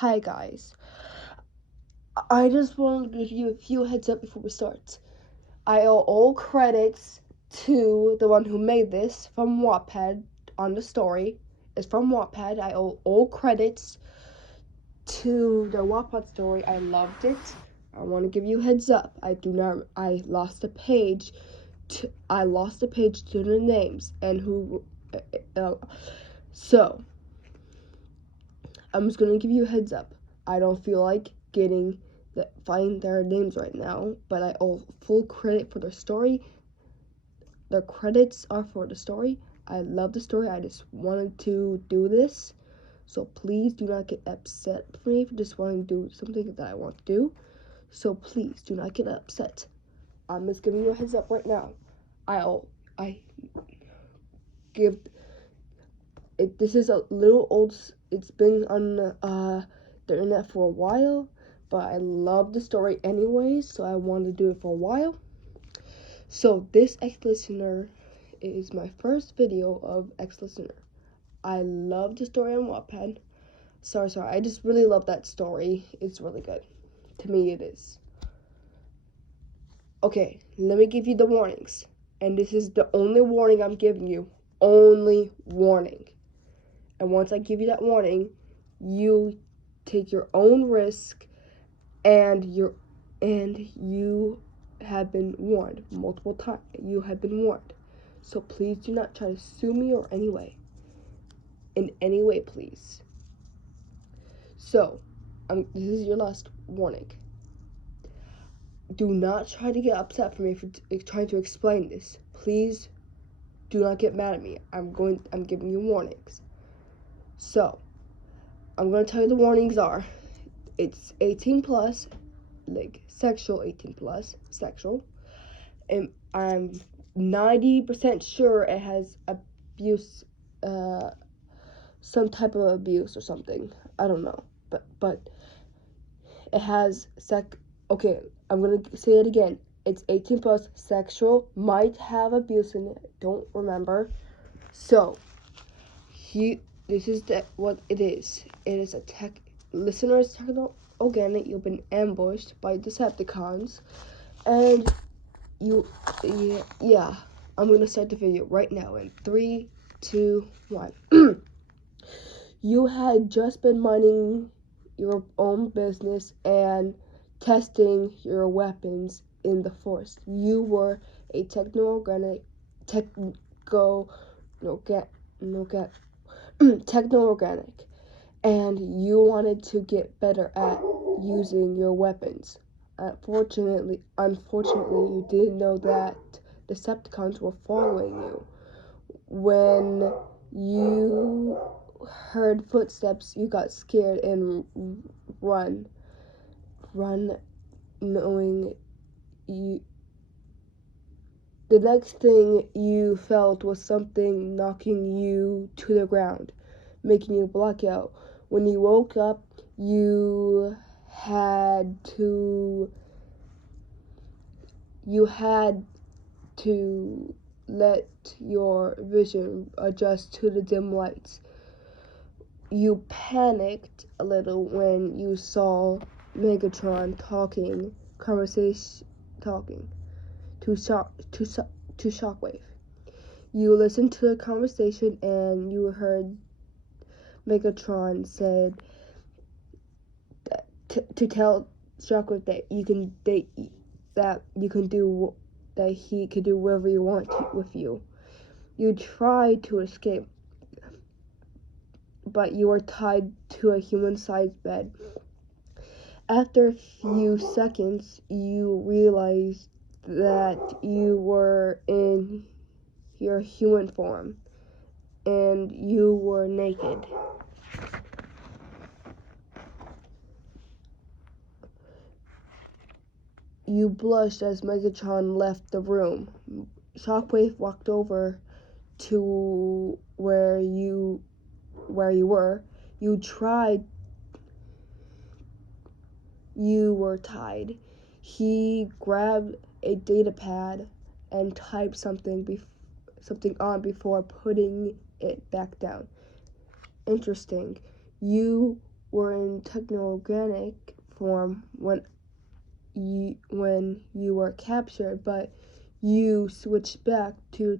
Hi guys, I just want to give you a few heads up before we start. I owe all credits to the one who made this from Wattpad on the story. It's from Wattpad. I owe all credits to the Wattpad story. I loved it. I want to give you heads up. I lost a page to the names and who. So I'm just gonna give you a heads up. I don't feel like find their names right now, but I owe full credit for their story. Their credits are for the story. I love the story. I just wanted to do this. So please do not get upset for me for just wanting to do something that I want to do. So please do not get upset. I'm just giving you a heads up right now. I give it. This is a little old. It's been on the internet for a while, but I love the story anyways, so I wanted to do it for a while. So this ex-listener is my first video of ex-listener. I love the story on Wattpad. Sorry, I just really love that story. It's really good. To me, it is. Okay, let me give you the warnings. And this is the only warning I'm giving you. Only warning. And once I give you that warning, you take your own risk, and you have been warned multiple times. You have been warned. So please do not try to sue me or in any way, please. So, this is your last warning. Do not try to get upset for me for trying to explain this. Please do not get mad at me. I'm giving you warnings. So, I'm going to tell you the warnings are. It's 18 plus, like sexual 18 plus, sexual. And I'm 90% sure it has abuse, some type of abuse or something. I don't know. But it has okay, I'm going to say it again. It's 18 plus, sexual, might have abuse in it. Don't remember. So, this is what it is. It is a listeners technical organic. You've been ambushed by Decepticons, and yeah. I'm gonna start the video right now in 3, 2, 1. You had just been minding your own business and testing your weapons in the forest. You were a techno-organic, techno-organic, and you wanted to get better at using your weapons. Unfortunately, you didn't know that Decepticons were following you. When you heard footsteps, you got scared and run, knowing you. The next thing you felt was something knocking you to the ground, making you black out. When you woke up, you had to let your vision adjust to the dim lights. You panicked a little when you saw Megatron talking to Shockwave. You listened to the conversation and you heard Megatron said to tell Shockwave that he could do whatever you want with you. You tried to escape, but you were tied to a human-sized bed. After a few seconds, you realized that you were in your human form and you were naked. You blushed as Megatron left the room. Shockwave walked over to where you were. You were tied. He grabbed a data pad and typed something on before putting it back down. Interesting. You were in techno-organic form when you were captured, but you switched back to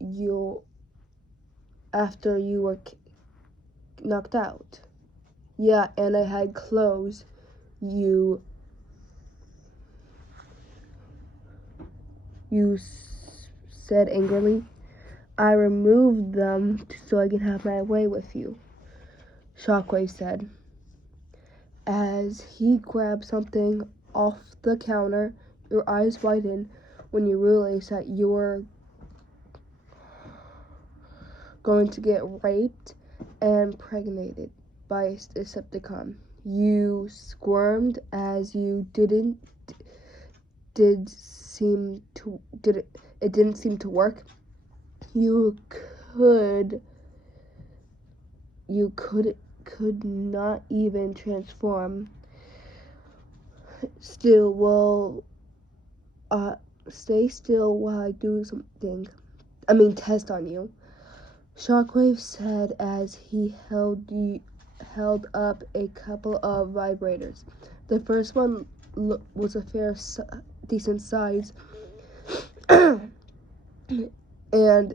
you after you were knocked out. Yeah, and I had clothes. You said angrily. I removed them so I can have my way with you, Shockwave said. As he grabbed something off the counter, your eyes widened when you realized that you were going to get raped and impregnated by a Decepticon. You squirmed as it didn't seem to work. You could not even transform. Stay still while I do test on you, Shockwave said as he held up a couple of vibrators. The first one was a decent size and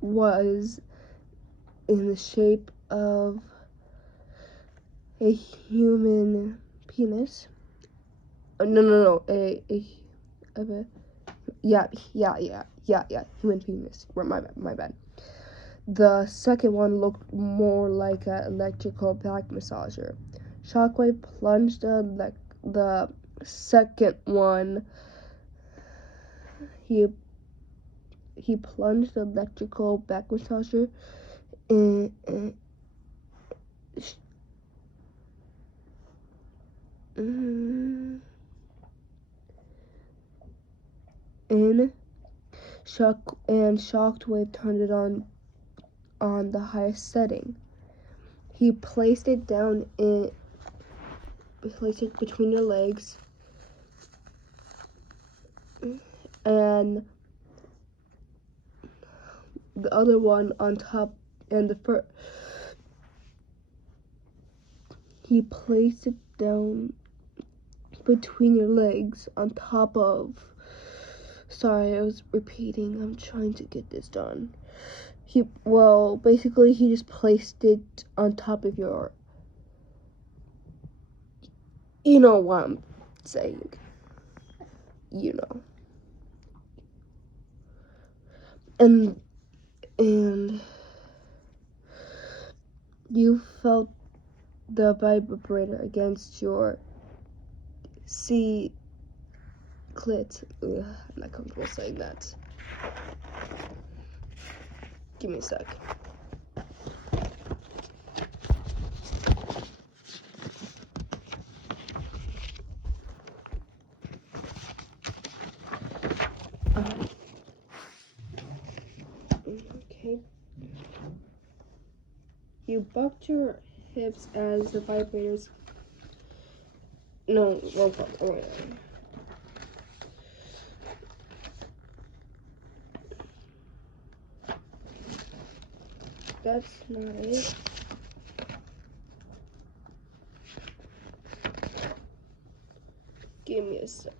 was in the shape of a human penis. No, human penis. My bad. The second one looked more like an electrical back massager. Shockwave plunged the second one. He plunged the electrical back massager in Shockwave turned it on the highest setting. He placed it between your legs and the other one on top, and he placed it down between your legs on top of. Sorry, I was repeating. I'm trying to get this done. Basically he just placed it on top of your. You know what I'm saying. You know. And you felt the vibrator against your clit. Ugh, I'm not comfortable saying that. Give me a sec. Okay. You bucked your hips as the vibrators. No, wrong part. Oh, yeah. That's not it. Give me a sec.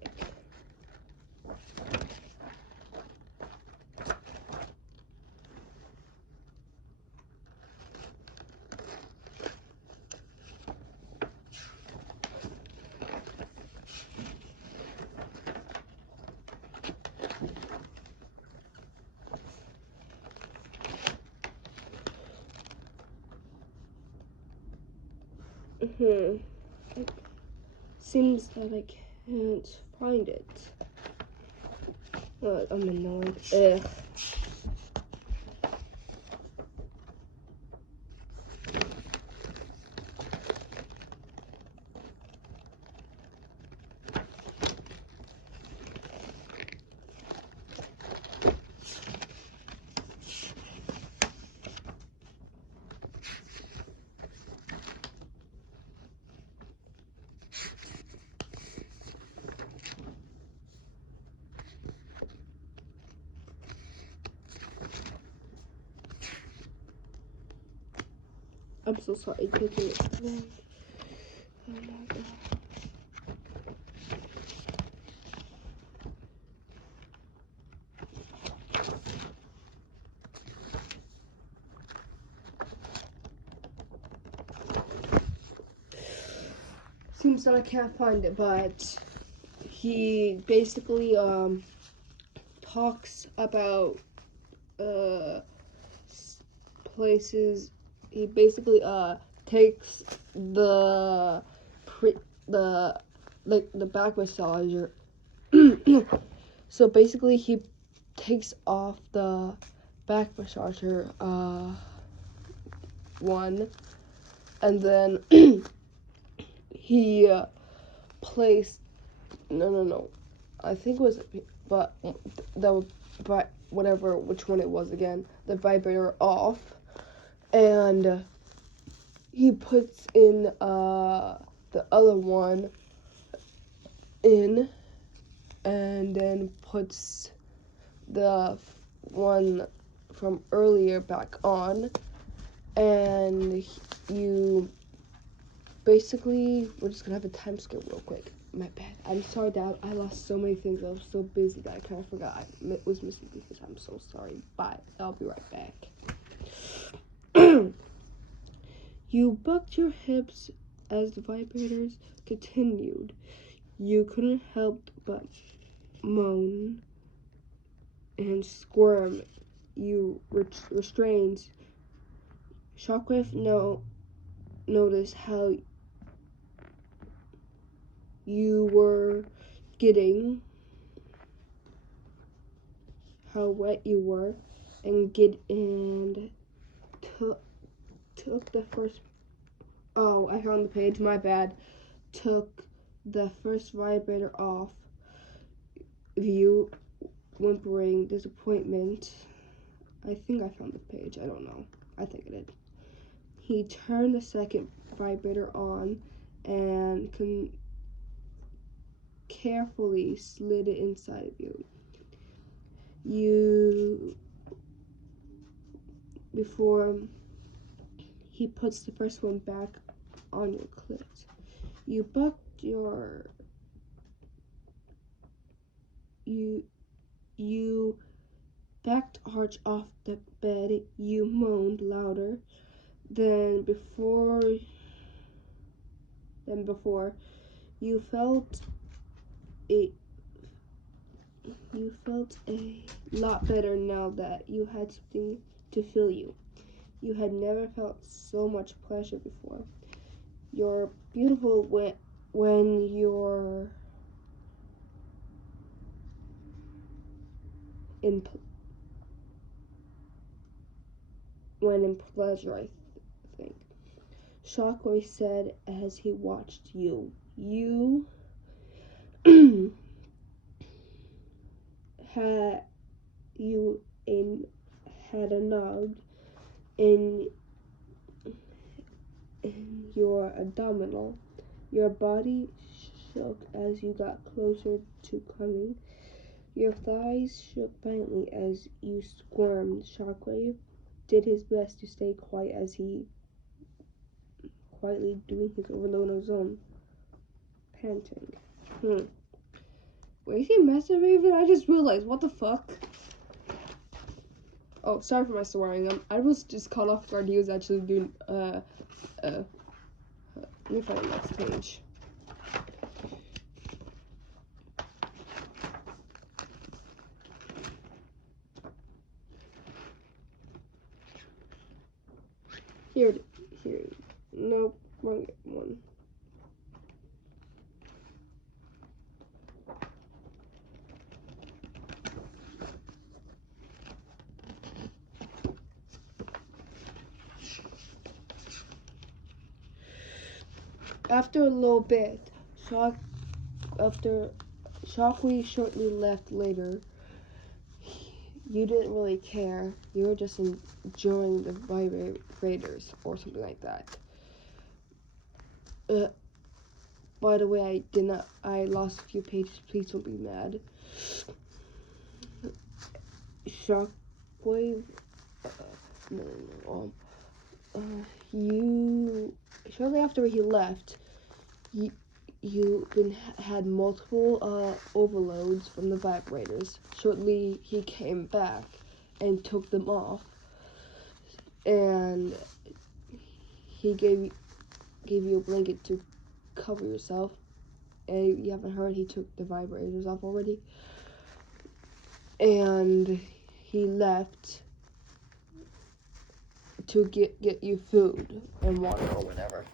It seems that I can't find it. I'm annoyed. Ugh. I'm so sorry. Taking it long. Oh my god. Seems that I can't find it, but he basically talks about places. He basically takes the back massager. So basically he takes off the back massager one, and then he placed no, I think it was, but that would, but whatever, which one it was again, the vibrator off, and he puts in the other one in, and then puts the one from earlier back on, and you basically, we're just gonna have a time skip real quick. My bad. I'm sorry that I lost so many things. I was so busy that I kind of forgot I was missing pieces. I'm so sorry. Bye. I'll be right back. You bucked your hips as the vibrators continued. You couldn't help but moan and squirm. You restrained. Shockwave noticed how you were getting, how wet you were, and took the first. Oh, I found the page. My bad. Took the first vibrator off. View, whimpering disappointment. I think I found the page. I don't know. I think I did. He turned the second vibrator on and carefully slid it inside of you. Before he puts the first one back on your clit. You bucked your. You backed arch off the bed. You moaned louder than before. You felt a lot better now that you had something to fill you. You had never felt so much pleasure before. You're beautiful when you're in pleasure, I think. Shockwave said as he watched you. You had a nug in your abdominal. Your body shook as you got closer to coming. Your thighs shook violently as you squirmed. Shockwave did his best to stay quiet as he quietly doing his overload on his own, panting. Wait, is he masturbating? I just realized. What the fuck? Oh, sorry for my swearing. I was just caught off guard. He was actually doing, let me find the next page. Here. Nope, wrong one. After a little bit, Shockwave shortly left later. You didn't really care. You were just enjoying the vibrators or something like that. By the way, I lost a few pages. Please don't be mad. Shockwave. No. you shortly after he left, you had multiple overloads from the vibrators. Shortly he came back and took them off, and he gave you a blanket to cover yourself. And you haven't heard, he took the vibrators off already. And he left to get you food and water or whatever.